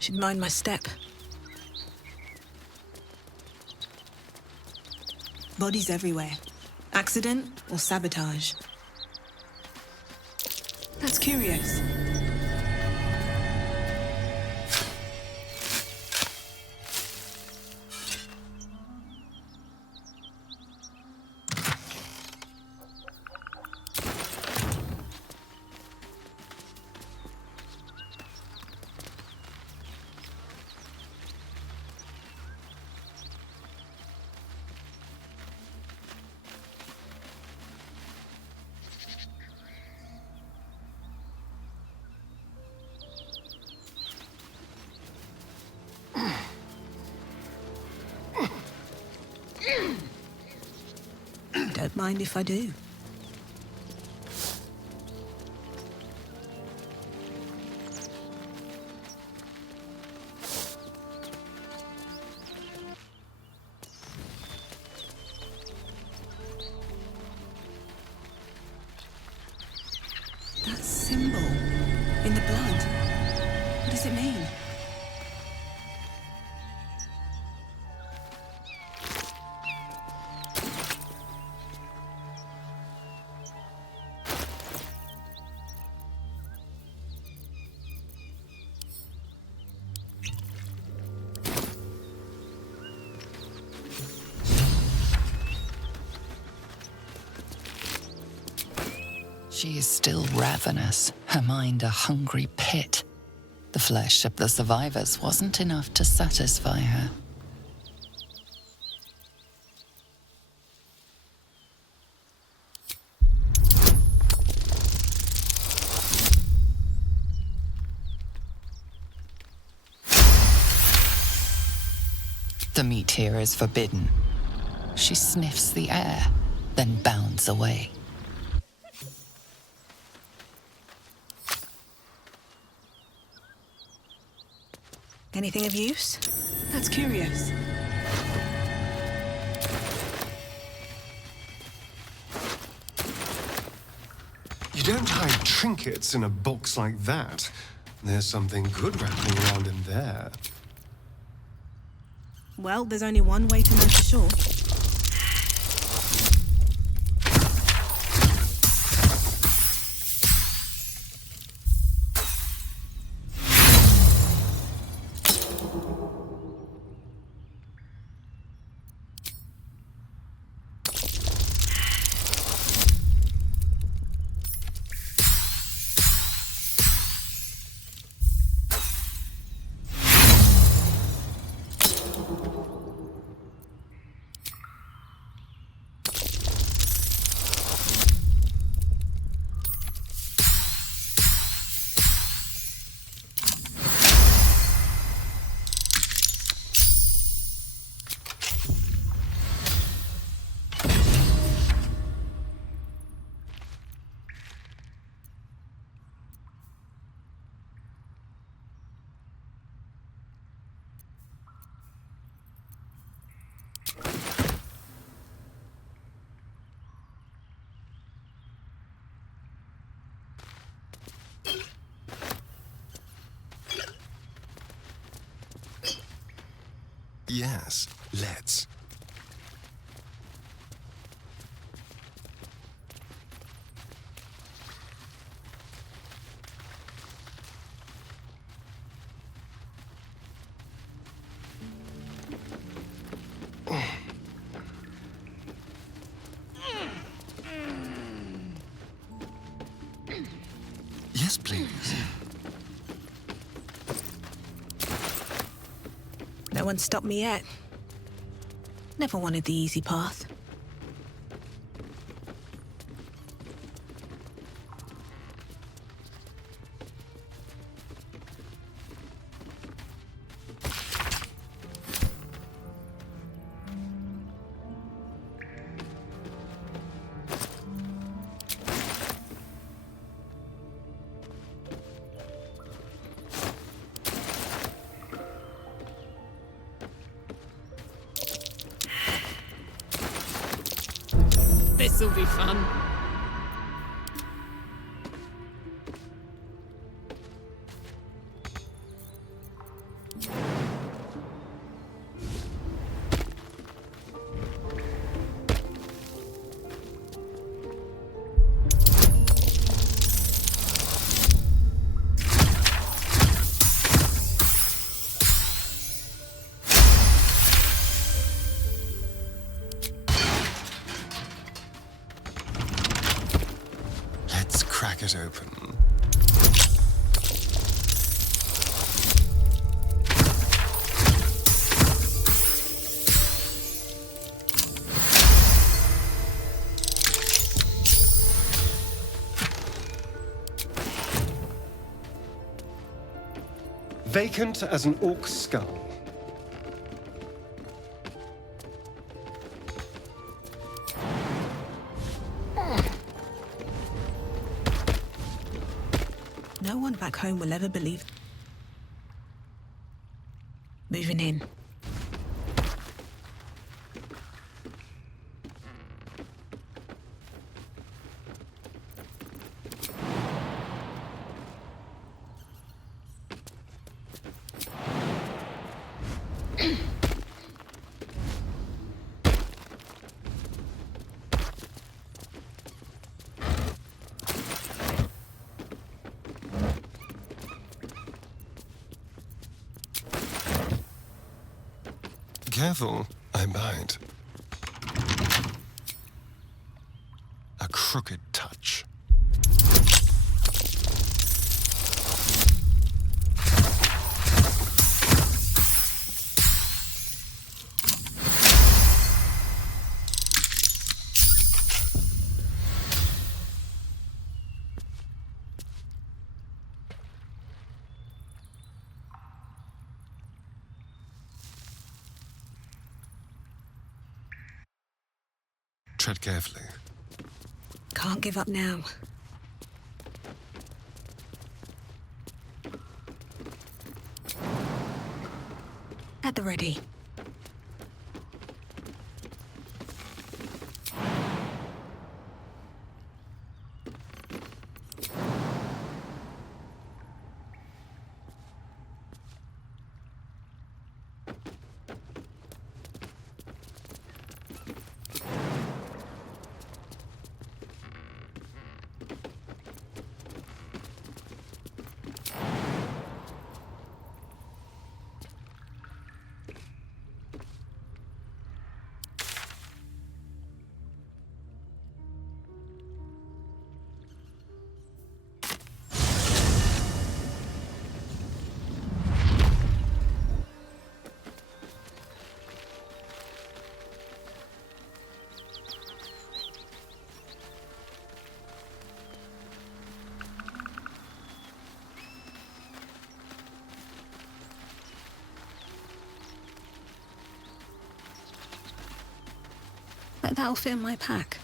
Should mind my step. Bodies everywhere. Accident or sabotage? That's curious. Don't mind if I do. That symbol in the blood. What does it mean? She is still ravenous, her mind a hungry pit. The flesh of the survivors wasn't enough to satisfy her. The meat here is forbidden. She sniffs the air, then bounds away. Anything of use? That's curious. You don't hide trinkets in a box like that. There's something good wrapping around in there. Well, there's only one way to know for sure. Yes, let's. Yes, please. No one stopped me yet. Never wanted the easy path. This'll be fun. Let's crack it open. Vacant as an orc's skull. No one back home will ever believe. Moving in. Careful, I bite. A crooked touch. Tread carefully. Can't give up now. At the ready. But that'll fit in my pack.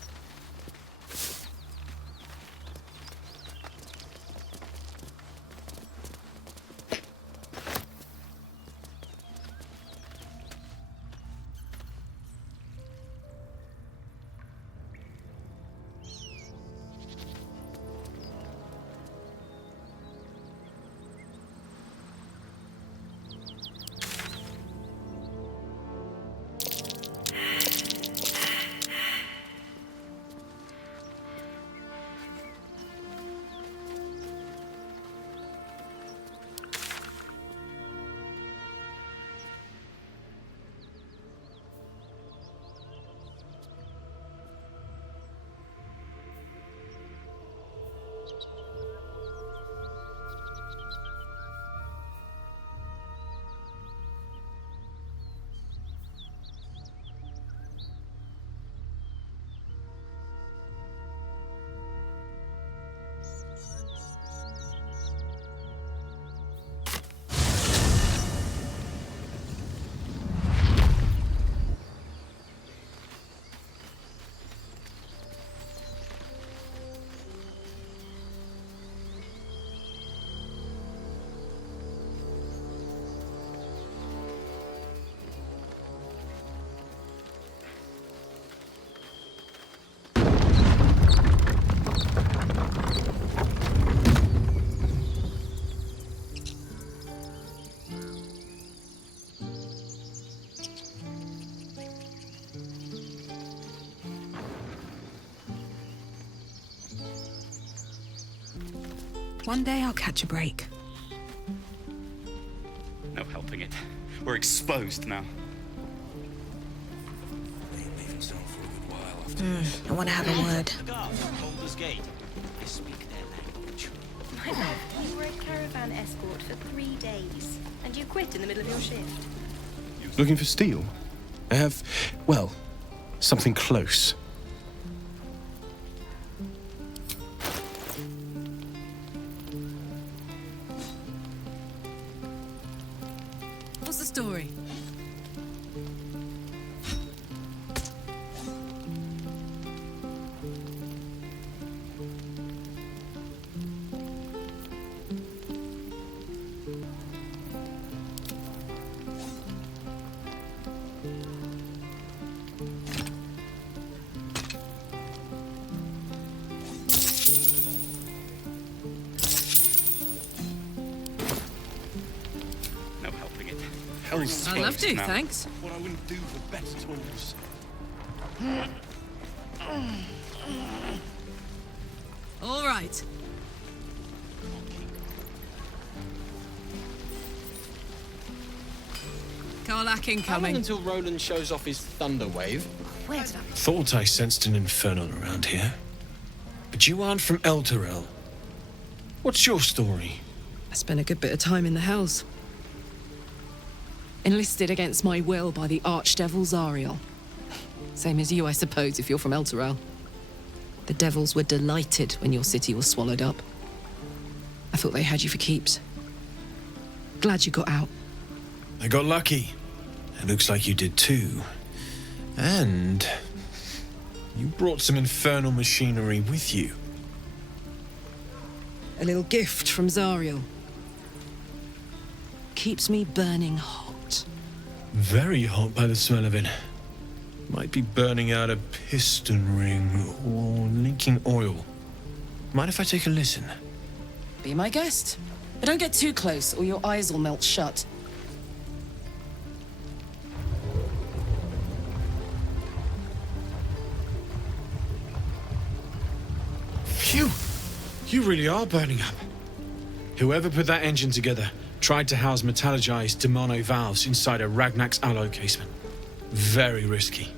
One day I'll catch a break. No helping it. We're exposed now. I want to have a word. My love, you were a caravan escort for 3 days, and you quit in the middle of your shift. Looking for steel? I have, well, something close. What's the story? No helping it. We're exposed I'd love to, now. thanks. What I wouldn't do for better tools. All right. Carlack How long incoming. until Roland shows off his thunder wave? Where did I... Thought I sensed an infernal around here. But you aren't from Elturel. What's your story? I spent a good bit of time in the Hells. Enlisted against my will by the Archdevil Zariel. Same as you, I suppose, if you're from Elturel. The devils were delighted when your city was swallowed up. I thought they had you for keeps. Glad you got out. I got lucky. It looks like you did too. And you brought some infernal machinery with you. A little gift from Zariel. Keeps me burning hot. Very hot by the smell of it. Might be burning out a piston ring or leaking oil. Mind if I take a listen? Be my guest. But don't get too close or your eyes will melt shut. Phew! You really are burning up. Whoever put that engine together tried to house metallogized Demono valves inside a Ragnak's alloy casement. Very risky.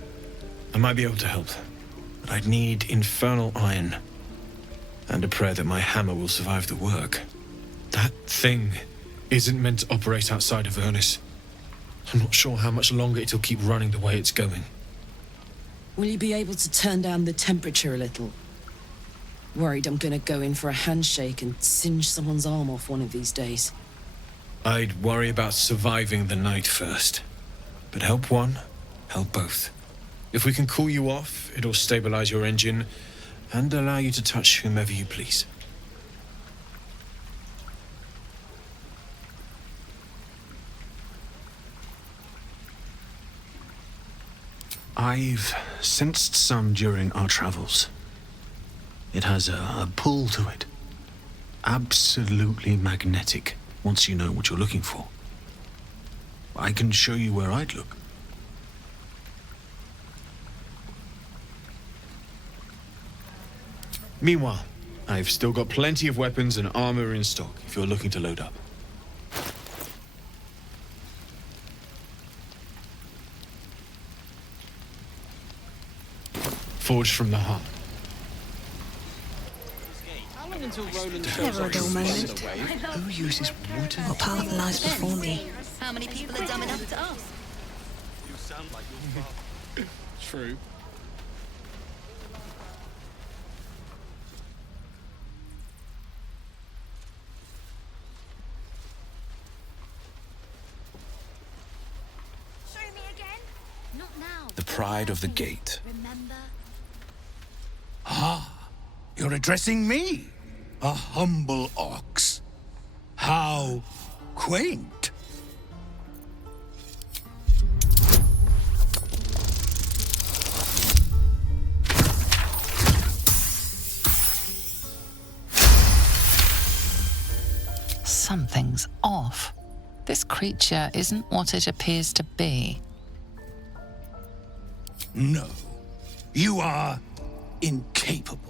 I might be able to help, but I'd need infernal iron. And a prayer that my hammer will survive the work. That thing isn't meant to operate outside of Ernest. I'm not sure how much longer it'll keep running the way it's going. Will you be able to turn down the temperature a little? Worried I'm gonna go in for a handshake and singe someone's arm off one of these days. I'd worry about surviving the night first. But help one, help both. If we can cool you off, it'll stabilize your engine and allow you to touch whomever you please. I've sensed some during our travels. It has a pull to it. Absolutely magnetic, once you know what you're looking for. I can show you where I'd look. Meanwhile, I've still got plenty of weapons and armor in stock if you're looking to load up. Forged from the heart. How long until Roland shows Never a off dull his moment. thunder wave? Who uses wooden? What path lies before me? How many people are dumb enough to ask? True. Show me again? Not now. The pride of the gate. Remember? You're addressing me, a humble ox. How quaint. Something's off. This creature isn't what it appears to be. No, you are incapable.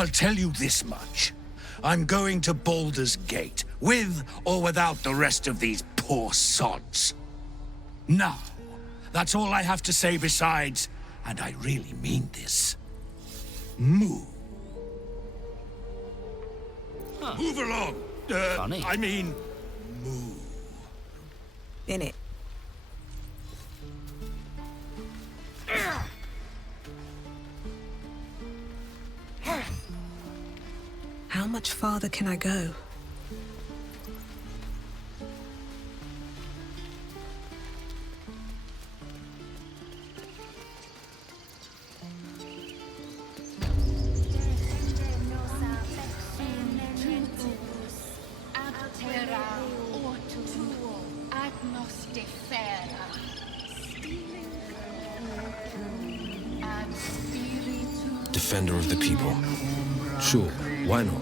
I'll tell you this much. I'm going to Baldur's Gate, with or without the rest of these poor sods. Now, that's all I have to say besides, and I really mean this, moo. Move along. Funny. I mean, moo. In it. How much farther can I go? Defender of the people. Sure, why not?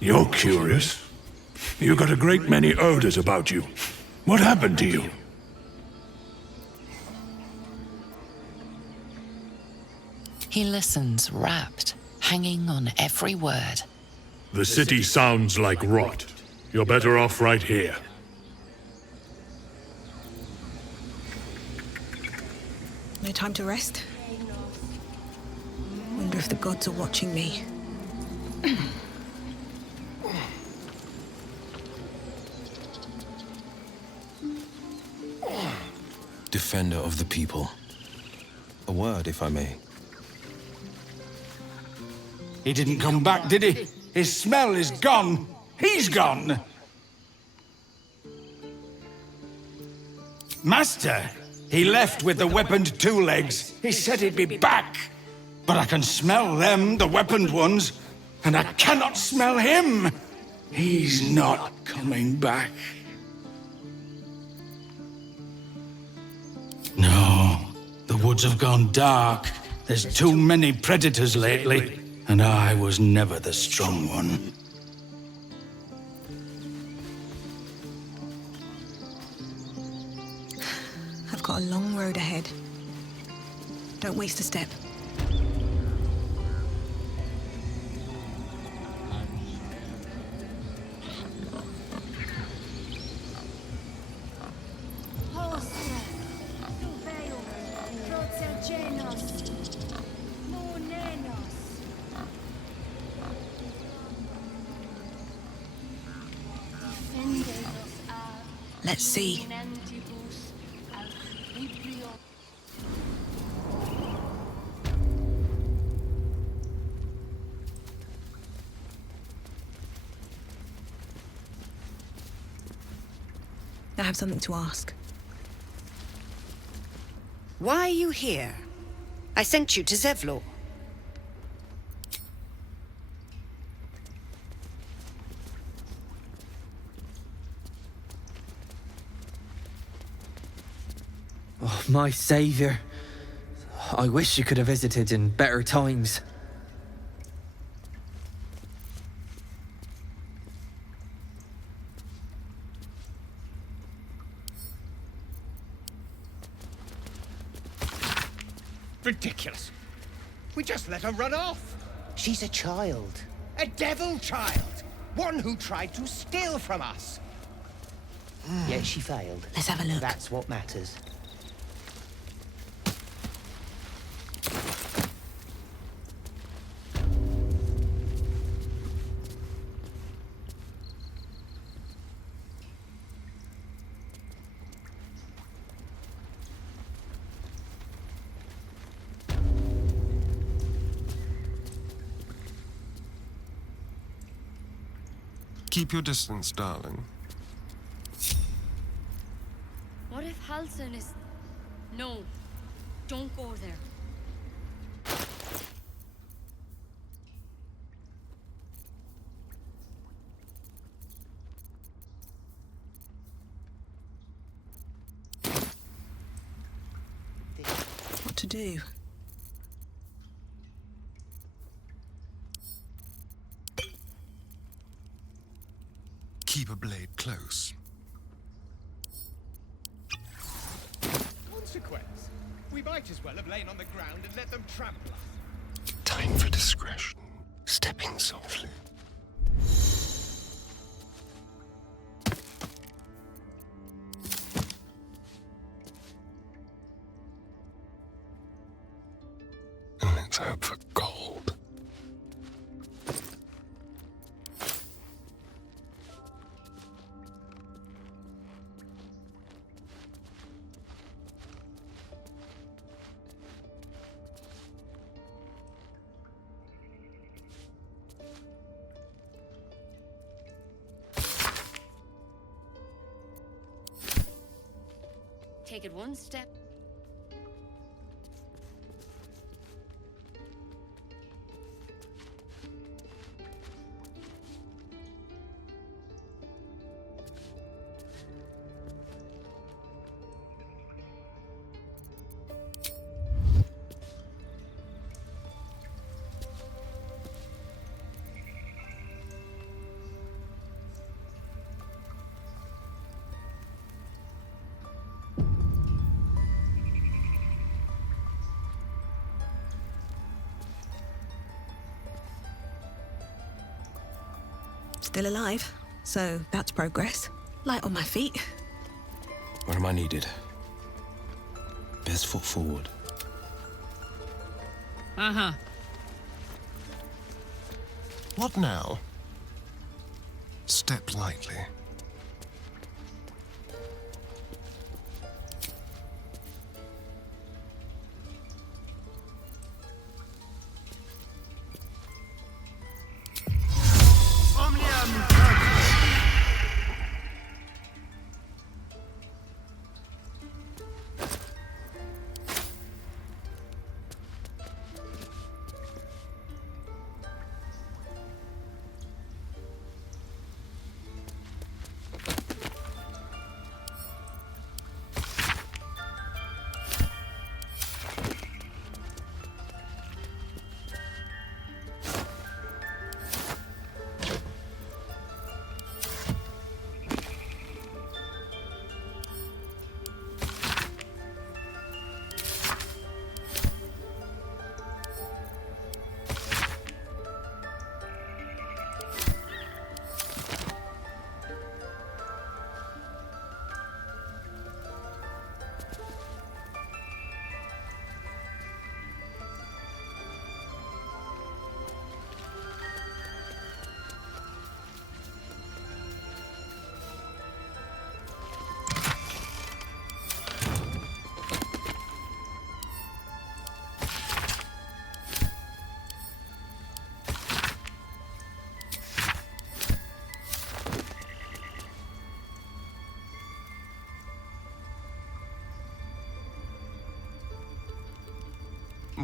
You're curious. You got a great many odors about you. What happened to you? He listens, rapt, hanging on every word. The city sounds like rot. You're better off right here. No time to rest? Wonder if the gods are watching me. Defender of the people. A word, if I may. He didn't come back, did he? His smell is gone. He's gone. Master, he left with the weaponed two legs. He said he'd be back. But I can smell them, the weaponed ones, and I cannot smell him. He's not coming back. No, the woods have gone dark. There's too many predators lately, and I was never the strong one. I've got a long road ahead. Don't waste a step. Let's see. I have something to ask. Why are you here? I sent you to Zevlor. Oh, my savior. I wish you could have visited in better times. Ridiculous. We just let her run off. She's a child. A devil child. One who tried to steal from us. Yet she failed. Let's have a look. That's what matters. Keep your distance, darling. What if Halson is... No, don't go there. What to do? Keep a blade close. Consequence. We might as well have lain on the ground and let them trample us. discretion, stepping softly. And let's hope for gold. Take it one step. Still alive, so that's progress. Light on my feet. Where am I needed? Best foot forward. Uh-huh. What now? Step lightly.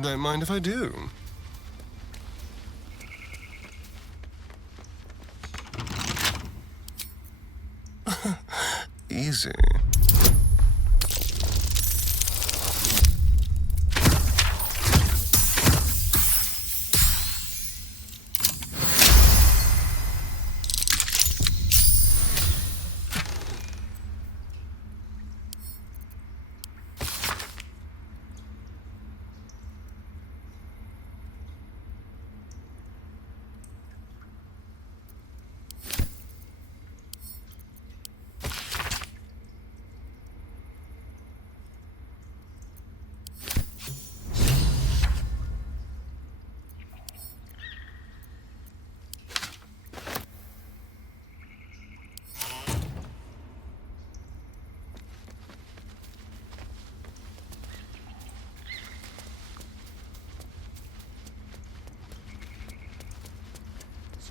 Don't mind if I do. Easy.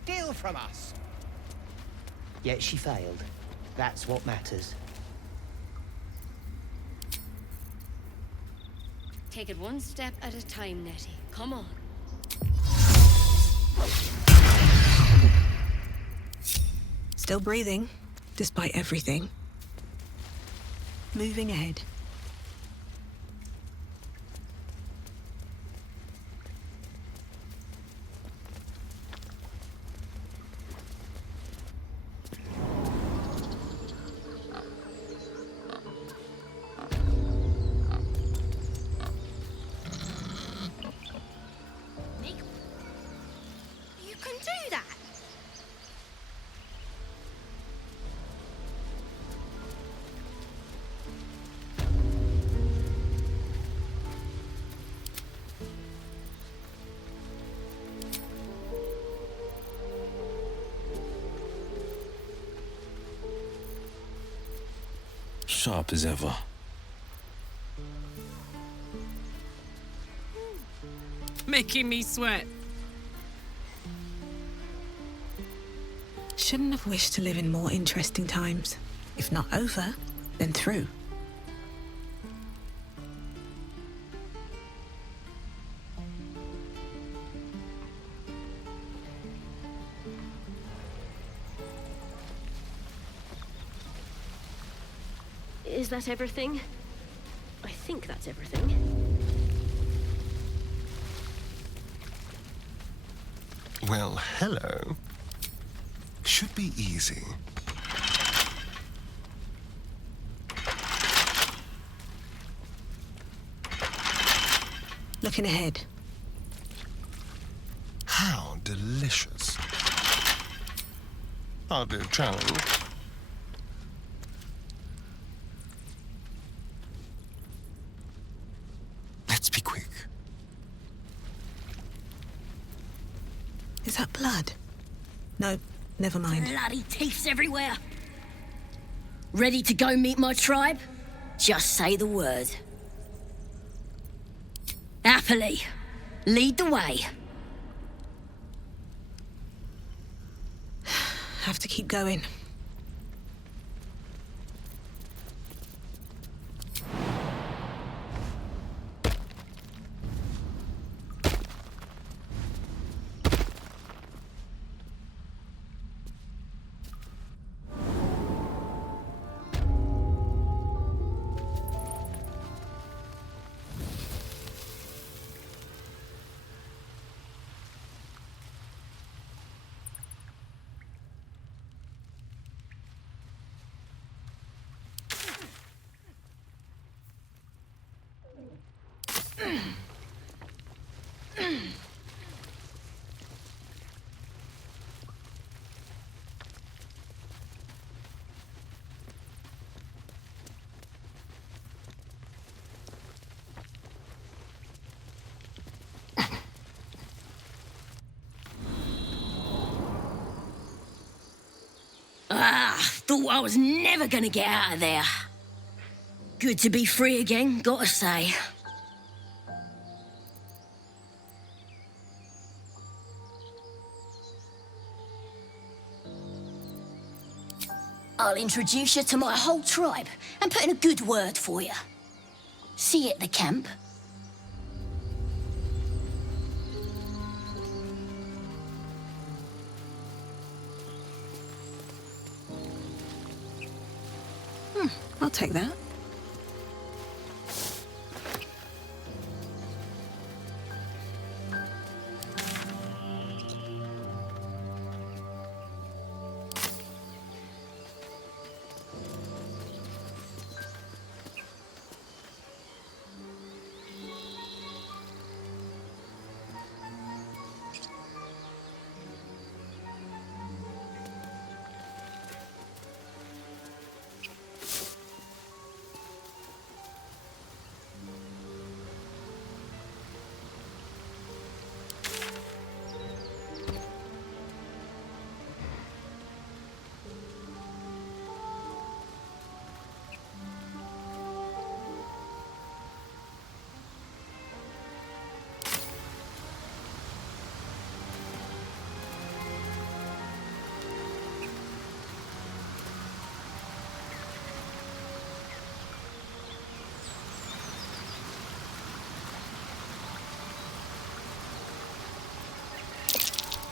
Steal from us. Yet she failed. That's what matters. Take it one step at a time, Nettie. Come on. Still breathing, despite everything. Moving ahead. sharp as ever. Making me sweat. Shouldn't have wished to live in more interesting times. If not over, then through. Is that everything? I think that's everything. Well, hello. Should be easy. Looking ahead. How delicious. Hardly a challenge. Let's be quick. Is that blood? No, never mind. Bloody teeths everywhere. Ready to go meet my tribe? Just say the word. Happily. Lead the way. Have to keep going. Thought I was never gonna get out of there. Good to be free again, gotta say. I'll introduce you to my whole tribe and put in a good word for you. See you at the camp. I'll take that.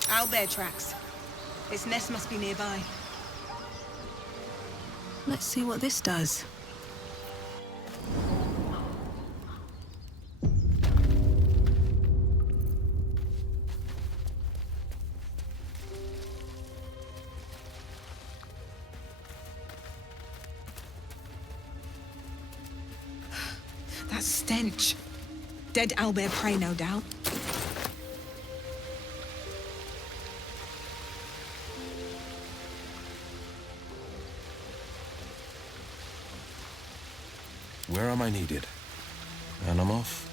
Owlbear tracks. Its nest must be nearby. Let's see what this does. That stench. Dead owlbear prey, no doubt. Where am I needed? And I'm off.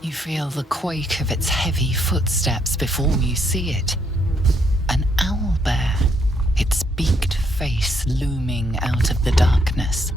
You feel the quake of its heavy footsteps before you see it. An owlbear, its beaked face looming out of the darkness.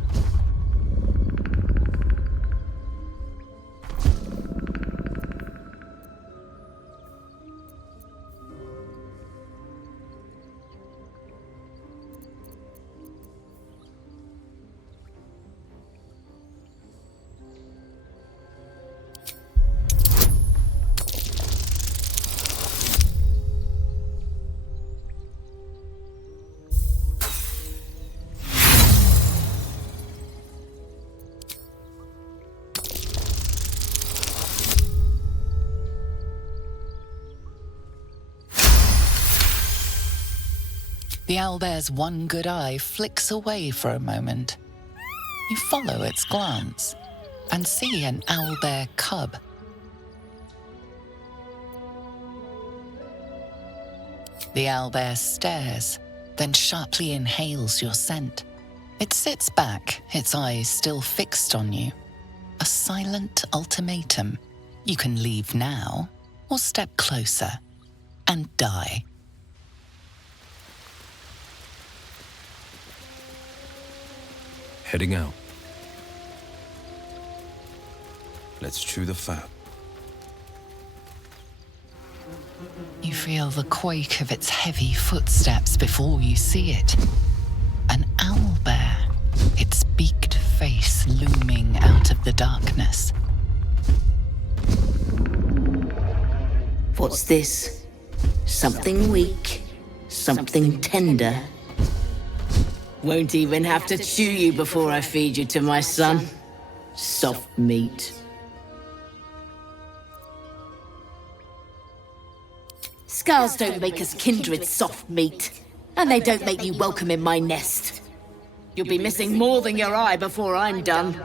The owlbear's one good eye flicks away for a moment. You follow its glance and see an owlbear cub. The owlbear stares, then sharply inhales your scent. It sits back, its eyes still fixed on you. A silent ultimatum. You can leave now or step closer and die. Heading out. Let's chew the fat. You feel the quake of its heavy footsteps before you see it. An owlbear, its beaked face looming out of the darkness. What's this? Something weak, something tender. Won't even have to chew you before I feed you to my son. Soft meat. Scars don't make us kindred soft meat, and they don't make you welcome in my nest. You'll be missing more than your eye before I'm done.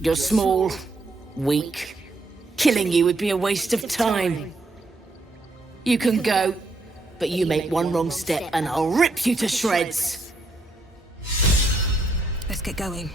You're small, weak. Killing you would be a waste of time. You can go, but you make one wrong step and I'll rip you to shreds. Let's get going.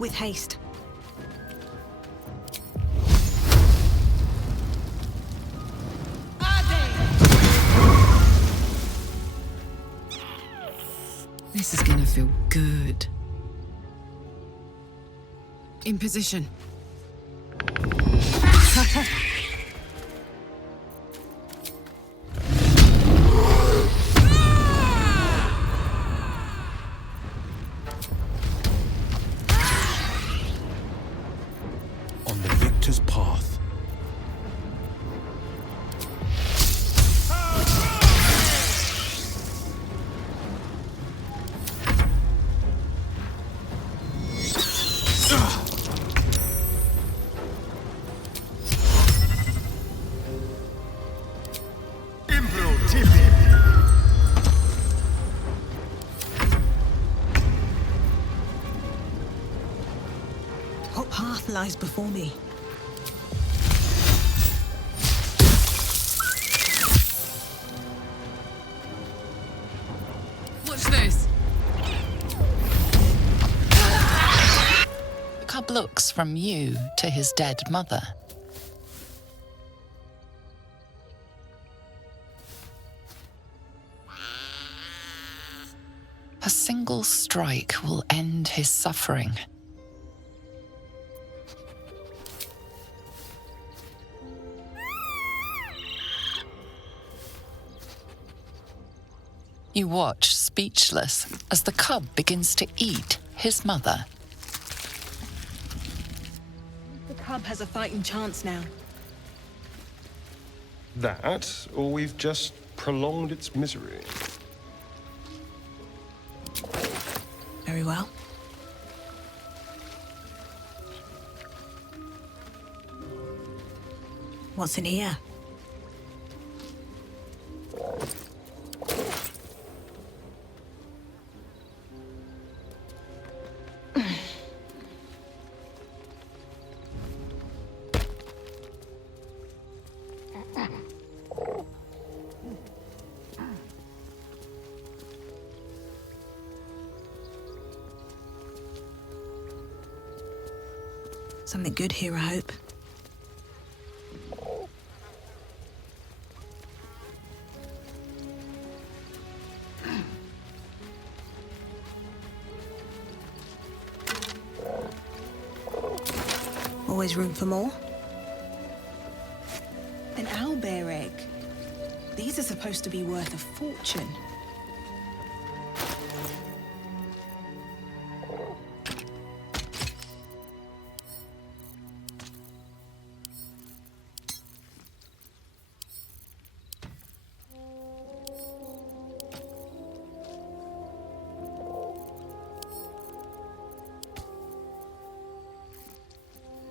With haste. This is gonna feel good. In position. On the victor's path. What path lies before me? Watch this. The cub looks from you to his dead mother. A single strike will end his suffering. You watch, speechless, as the cub begins to eat his mother. The cub has a fighting chance now. That, or we've just prolonged its misery. Very well. What's in here? Something good here, I hope. Always room for more? An owlbear egg. These are supposed to be worth a fortune.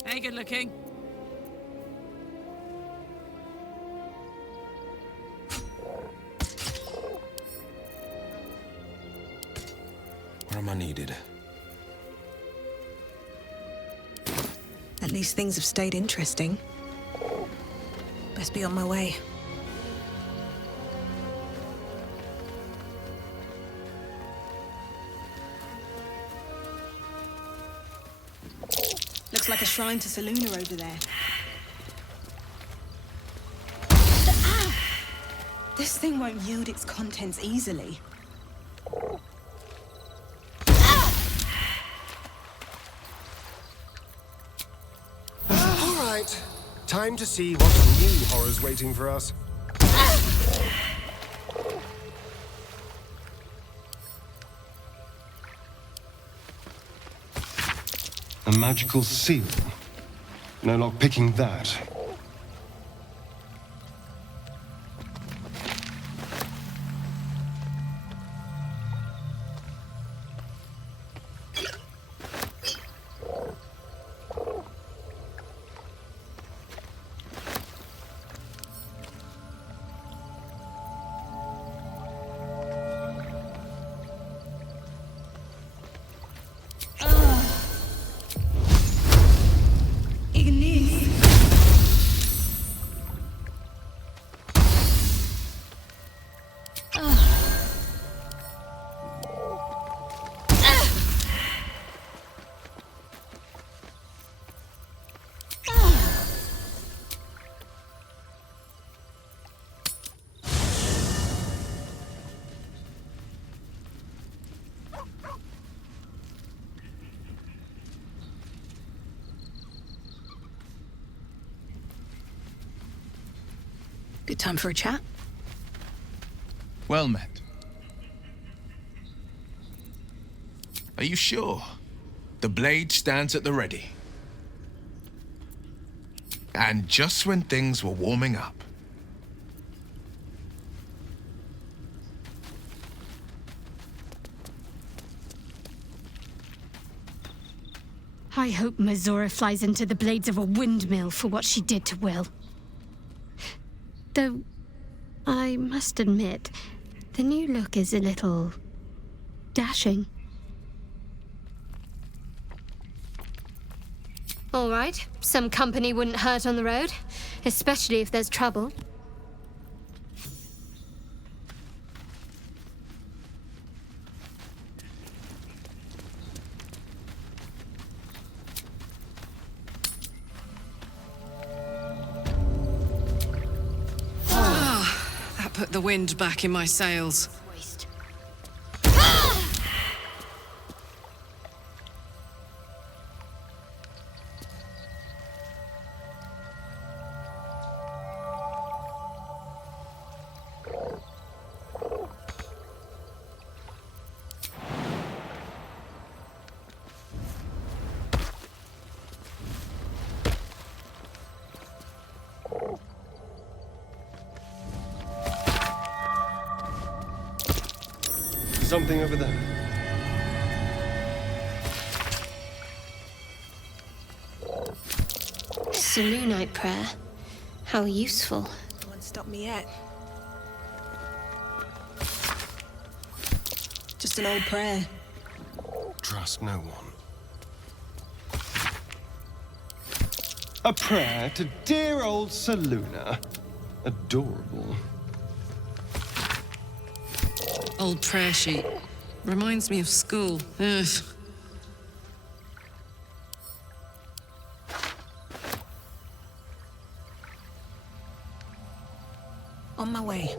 Hey, good looking. Where am I needed? At least things have stayed interesting. Best be on my way. Looks like a shrine to Saluna over there. This thing won't yield its contents easily. All right, time to see what new horror's waiting for us. A magical seal. No lock picking that. Good time for a chat. Well met. Are you sure? The blade stands at the ready. And just when things were warming up. I hope Mazora flies into the blades of a windmill for what she did to Will. Though, I must admit, the new look is a little dashing. All right, some company wouldn't hurt on the road, especially if there's trouble. That put the wind back in my sails. something over there. Selunite prayer. How useful. No one stopped me yet. Just an old prayer. Trust no one. A prayer to dear old Seluna. Adorable. Old prayer sheet. Reminds me of school. Ugh. On my way.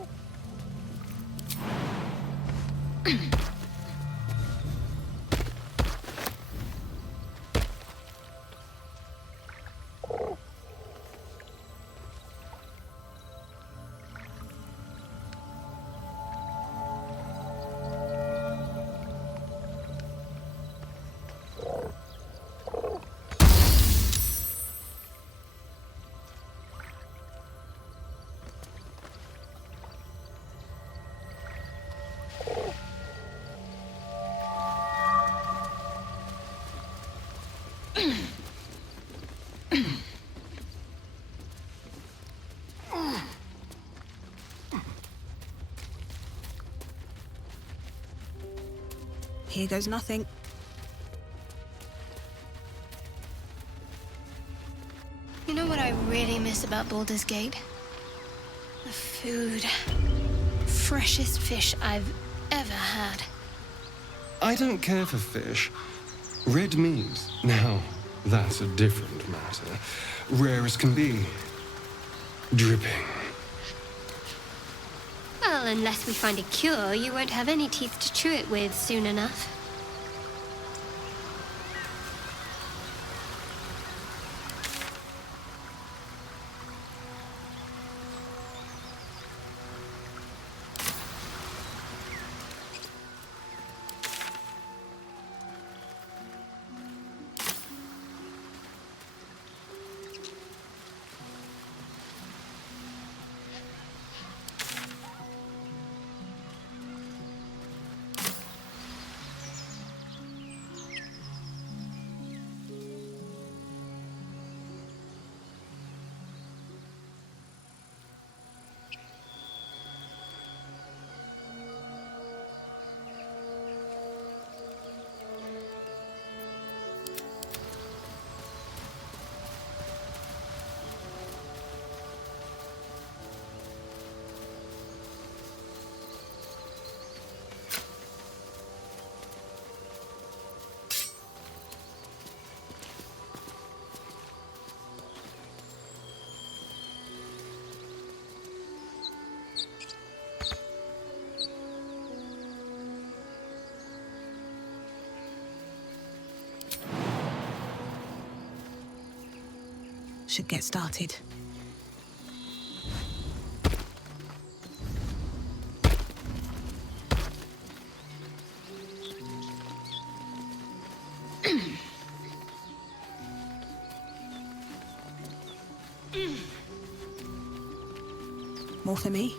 Here goes nothing. You know what I really miss about Baldur's Gate? The food. Freshest fish I've ever had. I don't care for fish. Red meat, now, that's a different matter. Rare as can be. Dripping. Well, unless we find a cure, you won't have any teeth to chew it with soon enough. Should get started. More for me?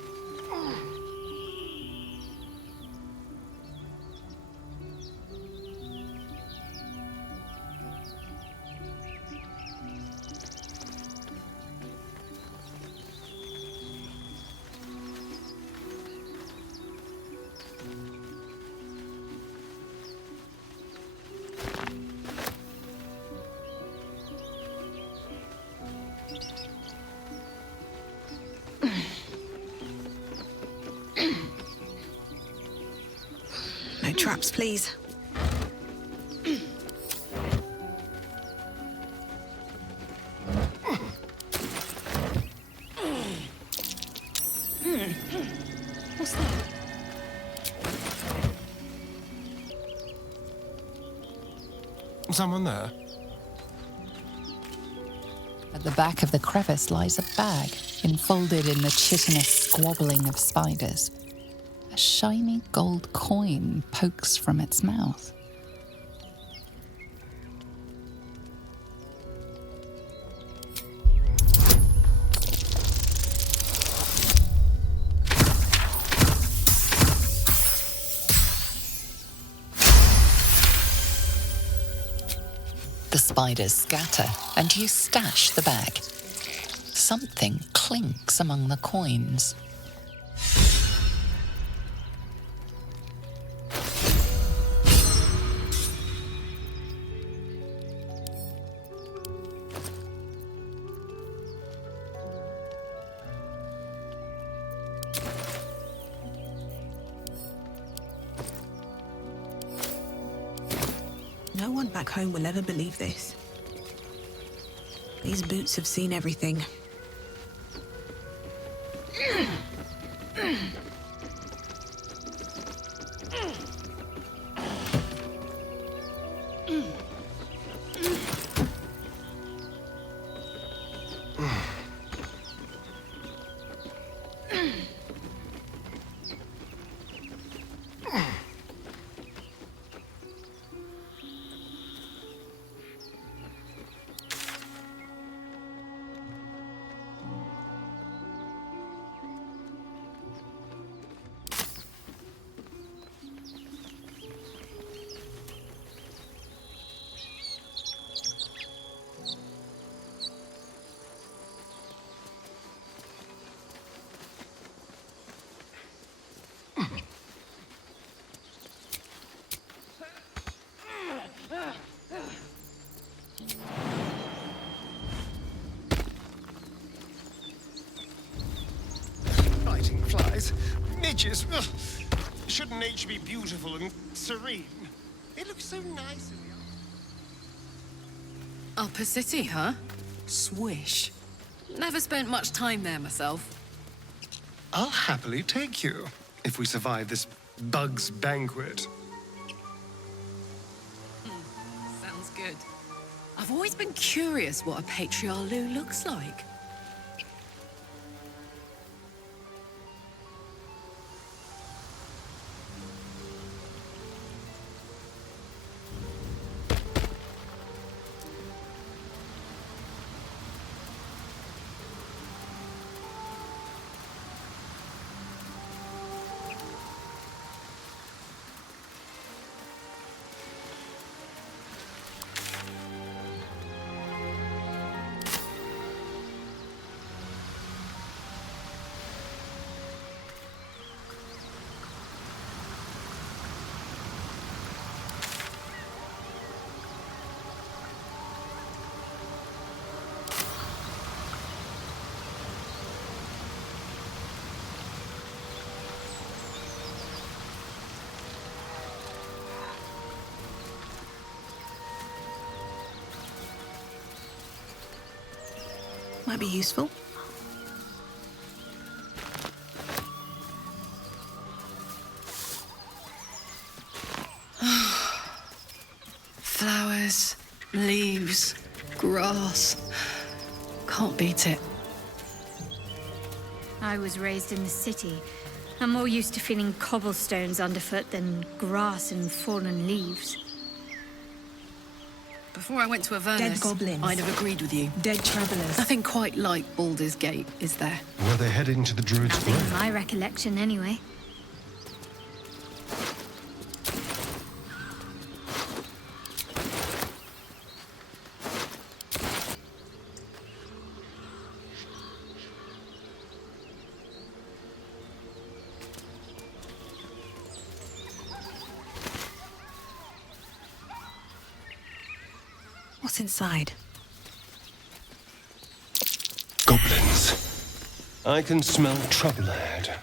No traps, please. What's that? Someone there? At the back of the crevice lies a bag, enfolded in the chitinous squabbling of spiders. A shiny gold coin pokes from its mouth. The spiders scatter, and you stash the bag. Something clinks among the coins. No one back home will ever believe this. These boots have seen everything. Fighting flies, midges. Ugh. Shouldn't nature be beautiful and serene? It looks so nice in the Upper City, huh? Swish. Never spent much time there myself. I'll happily take you, if we survive this bug's banquet. Sounds good. I've always been curious what a patriarch looks like. Might be useful. Flowers, leaves, grass. Can't beat it. I was raised in the city. I'm more used to feeling cobblestones underfoot than grass and fallen leaves. Before I went to Avernus, Dead goblins. I'd have agreed with you. Dead travelers. Nothing quite like Baldur's Gate, is there? Were they heading to the druid's Nothing in grave? my recollection, anyway. What's inside? Goblins. I can smell trouble ahead.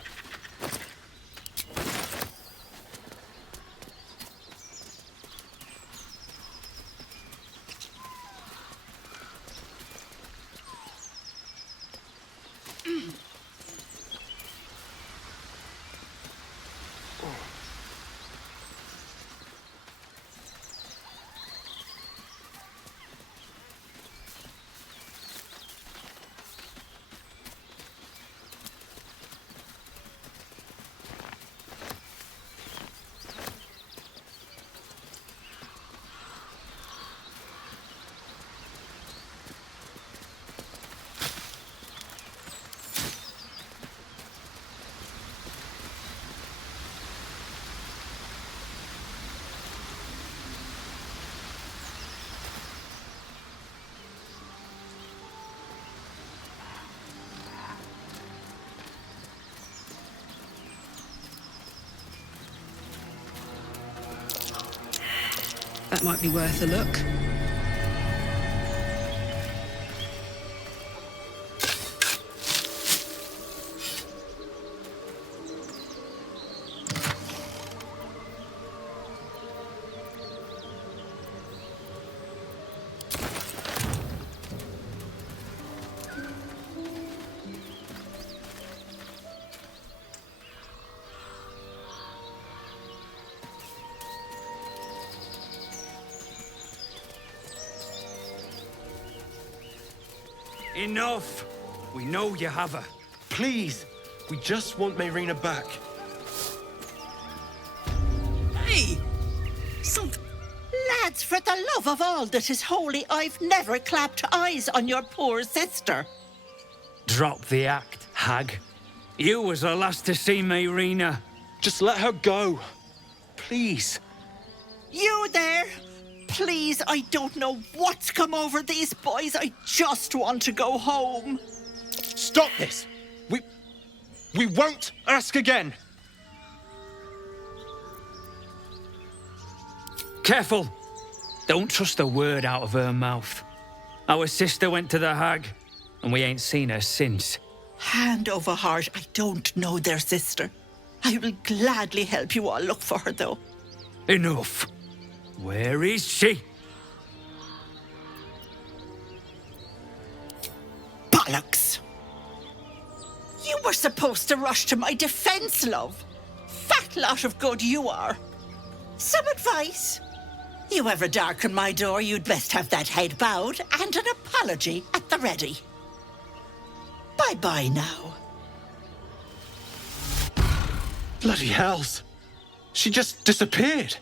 That might be worth a look. Enough! We know you have her. Please, we just want Mayrina back. Hey! Lads, for the love of all that is holy, I've never clapped eyes on your poor sister. Drop the act, hag. You was the last to see Mayrina. Just let her go. Please. You there? Please, I don't know what's come over these boys. I just want to go home. Stop this! We won't ask again. Careful! Don't trust a word out of her mouth. Our sister went to the hag, and we ain't seen her since. Hand over heart, I don't know their sister. I will gladly help you all look for her, though. Enough. Where is she? Bollocks! You were supposed to rush to my defense, love. Fat lot of good you are. Some advice? You ever darken my door, you'd best have that head bowed and an apology at the ready. Bye-bye now. Bloody hells. She just disappeared.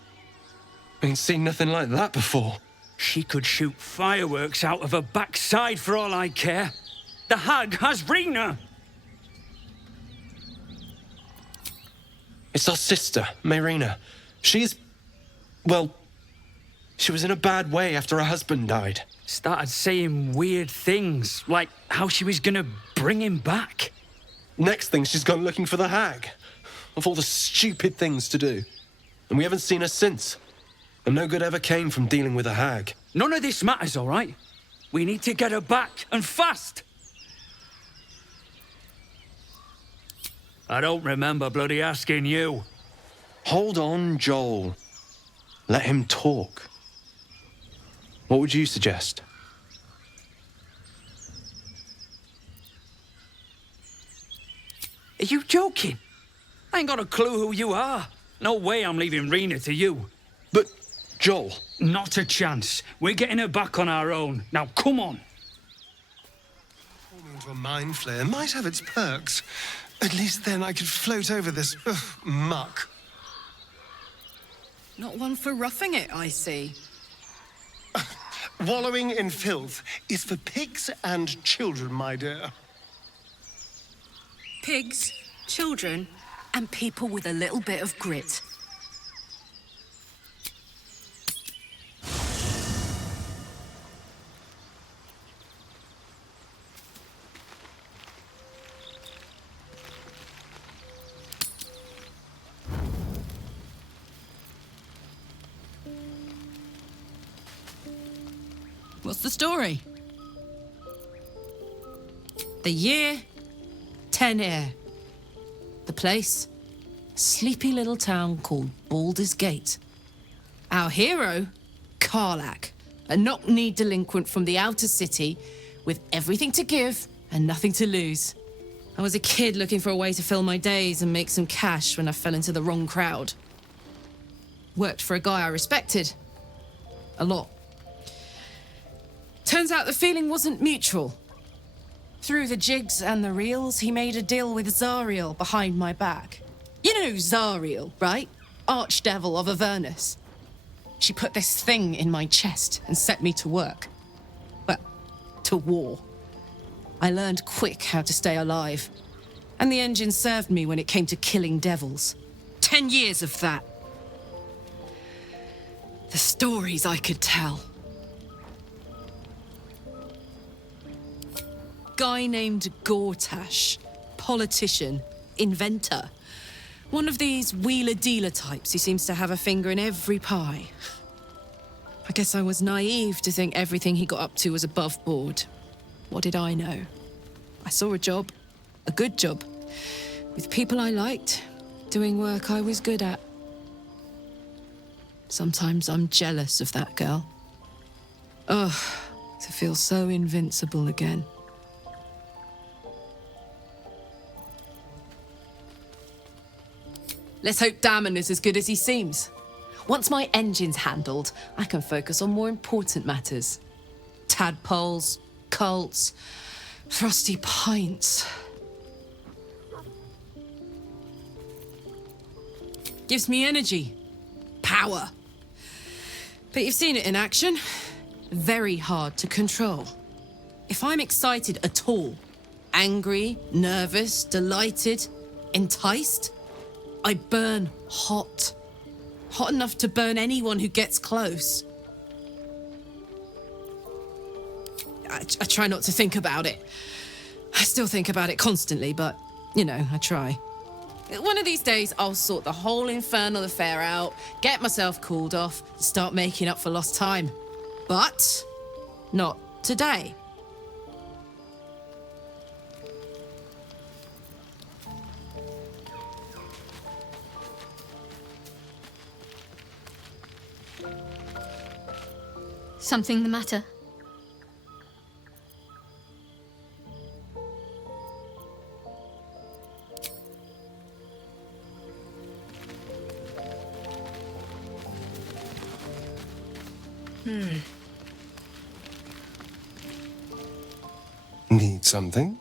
Ain't seen nothing like that before. She could shoot fireworks out of her backside for all I care. The hag has Rena. It's our sister, Mayrina. She's... well... she was in a bad way after her husband died. Started saying weird things, like how she was gonna bring him back. Next thing, she's gone looking for the hag. Of all the stupid things to do. And we haven't seen her since. And no good ever came from dealing with a hag. None of this matters, all right? We need to get her back, and fast! I don't remember bloody asking you. Hold on, Joel. Let him talk. What would you suggest? Are you joking? I ain't got a clue who you are. No way I'm leaving Rena to you. But, Joel... Not a chance. We're getting her back on our own. Now, come on. Falling into a mind flare might have its perks. At least then I could float over this muck. Not one for roughing it, I see. Wallowing in filth is for pigs and children, my dear. Pigs, children, and people with a little bit of grit. What's the story? The year, 10 air. The place, a sleepy little town called Baldur's Gate. Our hero, Karlach, a knock-kneed delinquent from the outer city with everything to give and nothing to lose. I was a kid looking for a way to fill my days and make some cash when I fell into the wrong crowd. Worked for a guy I respected. A lot. Turns out the feeling wasn't mutual. Through the jigs and the reels, he made a deal with Zariel behind my back. You know Zariel, right? Archdevil of Avernus. She put this thing in my chest and set me to work. Well, to war. I learned quick how to stay alive. And the engine served me when it came to killing devils. 10 years of that. The stories I could tell. Guy named Gortash, politician, inventor. One of these wheeler-dealer types who seems to have a finger in every pie. I guess I was naive to think everything he got up to was above board. What did I know? I saw a job, a good job, with people I liked, doing work I was good at. Sometimes I'm jealous of that girl. Ugh, to feel so invincible again. Let's hope Damon is as good as he seems. Once my engine's handled, I can focus on more important matters. Tadpoles, cults, frosty pints. Gives me energy, power. But you've seen it in action. Very hard to control. If I'm excited at all, angry, nervous, delighted, enticed, I burn hot. Hot enough to burn anyone who gets close. I try not to think about it. I still think about it constantly, but, you know, I try. One of these days, I'll sort the whole infernal affair out, get myself cooled off, and start making up for lost time. But not today. Something the matter? Need something?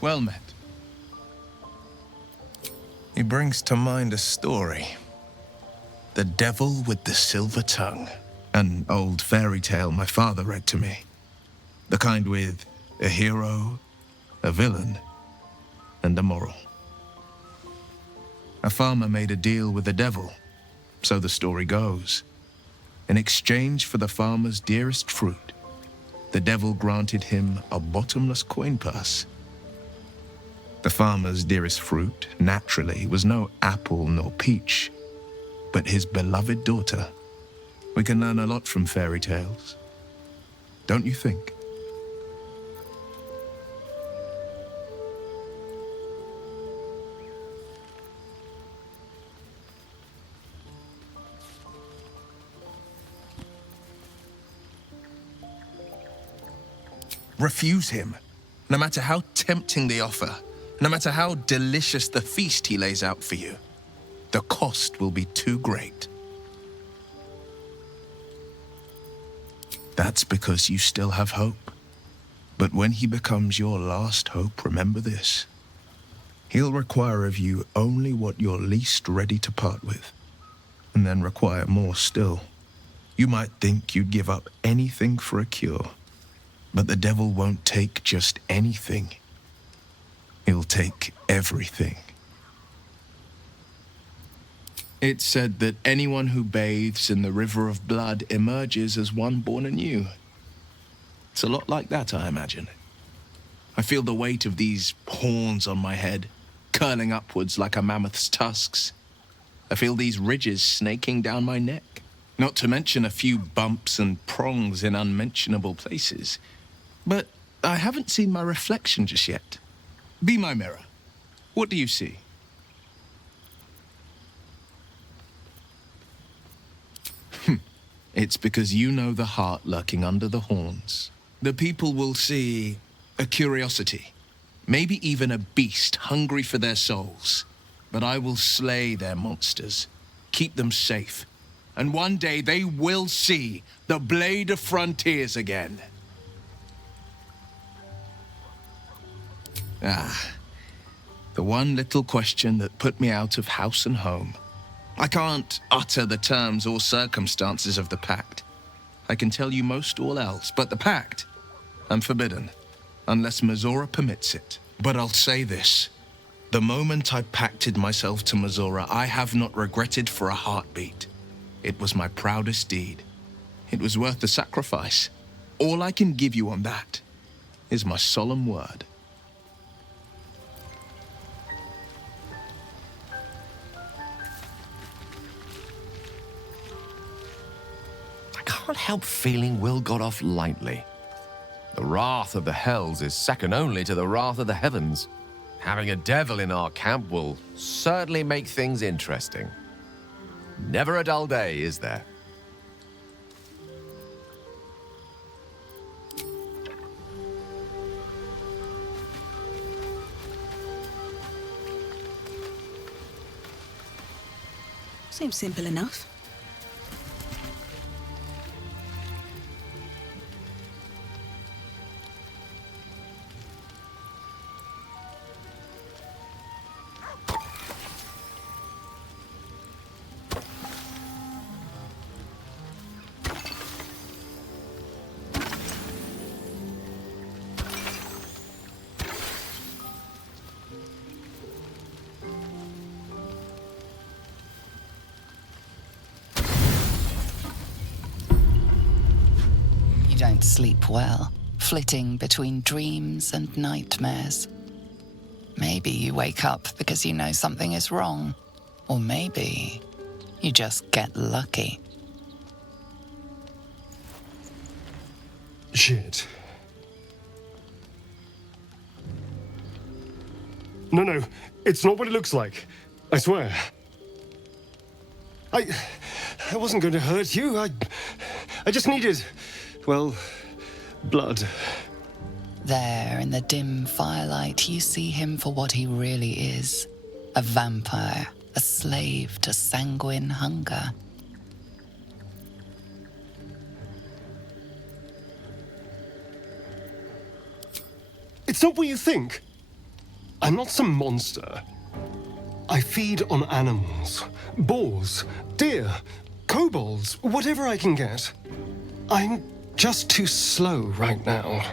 Well met. He brings to mind a story. The Devil with the Silver Tongue. An old fairy tale my father read to me. The kind with a hero, a villain, and a moral. A farmer made a deal with the devil, so the story goes. In exchange for the farmer's dearest fruit, the devil granted him a bottomless coin purse. The farmer's dearest fruit, naturally, was no apple nor peach, but his beloved daughter. We can learn a lot from fairy tales, don't you think? Refuse him, no matter how tempting the offer, no matter how delicious the feast he lays out for you. The cost will be too great. That's because you still have hope. But when he becomes your last hope, remember this. He'll require of you only what you're least ready to part with, and then require more still. You might think you'd give up anything for a cure, but the devil won't take just anything. He'll take everything. It's said that anyone who bathes in the river of blood emerges as one born anew. It's a lot like that, I imagine. I feel the weight of these horns on my head, curling upwards like a mammoth's tusks. I feel these ridges snaking down my neck, not to mention a few bumps and prongs in unmentionable places. But I haven't seen my reflection just yet. Be my mirror. What do you see? It's because you know the heart lurking under the horns. The people will see a curiosity, maybe even a beast hungry for their souls. But I will slay their monsters, keep them safe, and one day they will see the Blade of Frontiers again. The one little question that put me out of house and home. I can't utter the terms or circumstances of the pact. I can tell you most all else, but the pact, I'm forbidden, unless Mizora permits it. But I'll say this. The moment I pacted myself to Mizora, I have not regretted for a heartbeat. It was my proudest deed. It was worth the sacrifice. All I can give you on that is my solemn word. help feeling Will got off lightly. The wrath of the hells is second only to the wrath of the heavens. Having a devil in our camp will certainly make things interesting. Never a dull day, is there? Seems simple enough. Don't sleep well, flitting between dreams and nightmares. Maybe you wake up because you know something is wrong, or maybe you just get lucky. Shit. No, it's not what it looks like. I swear. I wasn't going to hurt you. I just needed, well, blood. There, in the dim firelight, you see him for what he really is. A vampire, a slave to sanguine hunger. It's not what you think. I'm not some monster. I feed on animals, boars, deer, kobolds, whatever I can get. I'm just too slow right now.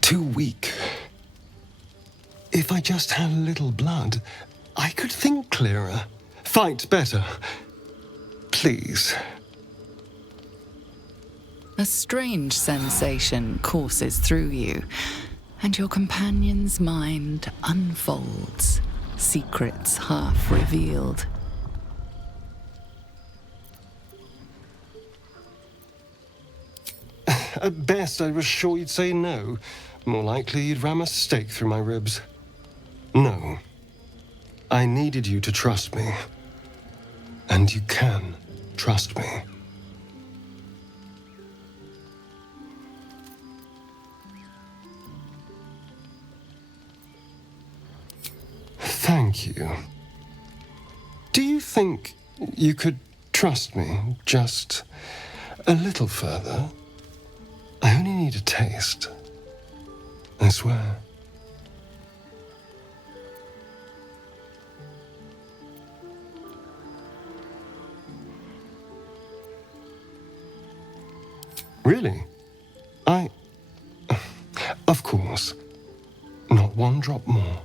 Too weak. If I just had a little blood, I could think clearer, fight better. Please. A strange sensation courses through you, and your companion's mind unfolds, secrets half revealed. At best, I was sure you'd say no. More likely, you'd ram a stake through my ribs. No. I needed you to trust me. And you can trust me. Thank you. Do you think you could trust me just a little further? I only need a taste. I swear. Really? Of course. Not one drop more.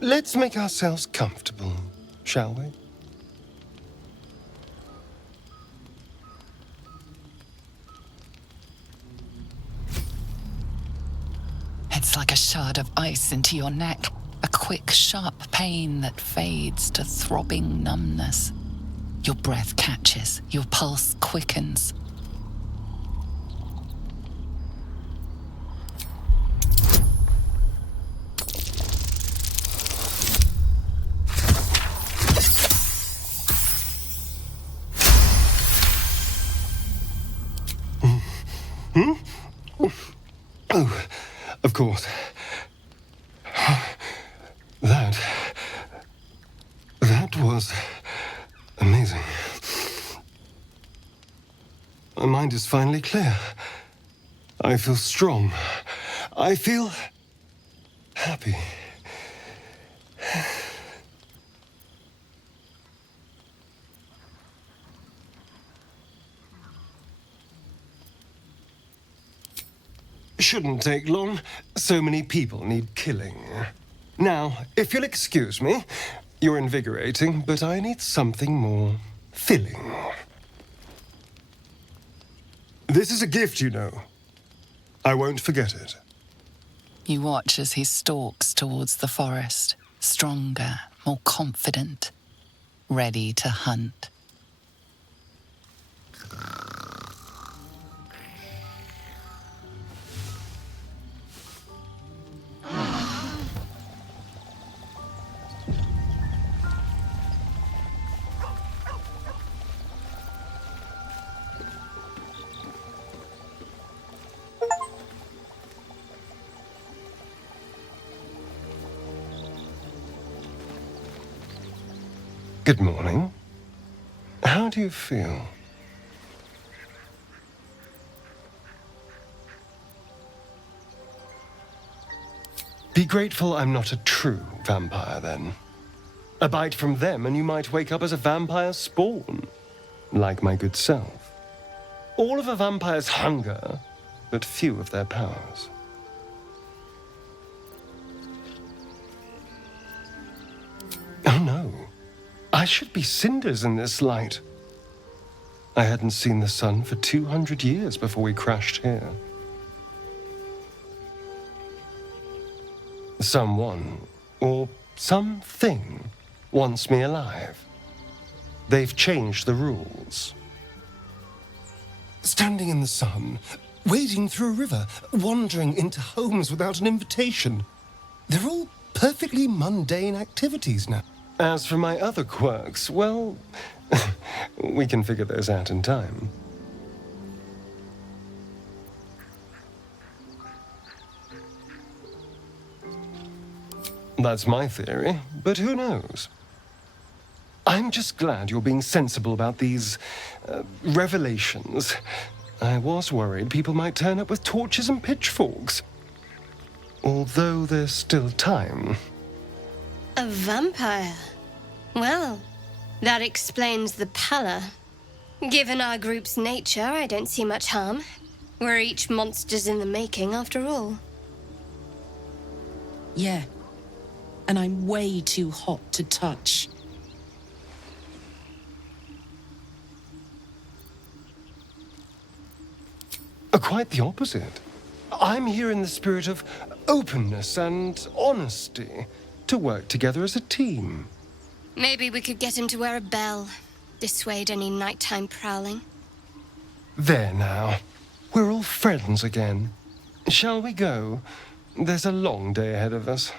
Let's make ourselves comfortable, shall we? It's like a shard of ice into your neck, a quick, sharp pain that fades to throbbing numbness. Your breath catches, your pulse quickens. Oh, of course. That was amazing. My mind is finally clear. I feel strong. I feel happy. Shouldn't take long. So many people need killing. Now, if you'll excuse me, you're invigorating, but I need something more filling. This is a gift, you know. I won't forget it. You watch as he stalks towards the forest, stronger, more confident, ready to hunt. Good morning. How do you feel? Be grateful I'm not a true vampire, then. A bite from them and you might wake up as a vampire spawn, like my good self. All of a vampire's hunger, but few of their powers. Oh no, I should be cinders in this light. I hadn't seen the sun for 200 years before we crashed here. Someone, or something, wants me alive. They've changed the rules. Standing in the sun, wading through a river, wandering into homes without an invitation. They're all perfectly mundane activities now. As for my other quirks, well, we can figure those out in time. That's my theory, but who knows? I'm just glad you're being sensible about these revelations. I was worried people might turn up with torches and pitchforks. Although there's still time. A vampire? Well, that explains the pallor. Given our group's nature, I don't see much harm. We're each monsters in the making, after all. Yeah. And I'm way too hot to touch. Quite the opposite. I'm here in the spirit of openness and honesty to work together as a team. Maybe we could get him to wear a bell. Dissuade any nighttime prowling. There now. We're all friends again. Shall we go? There's a long day ahead of us.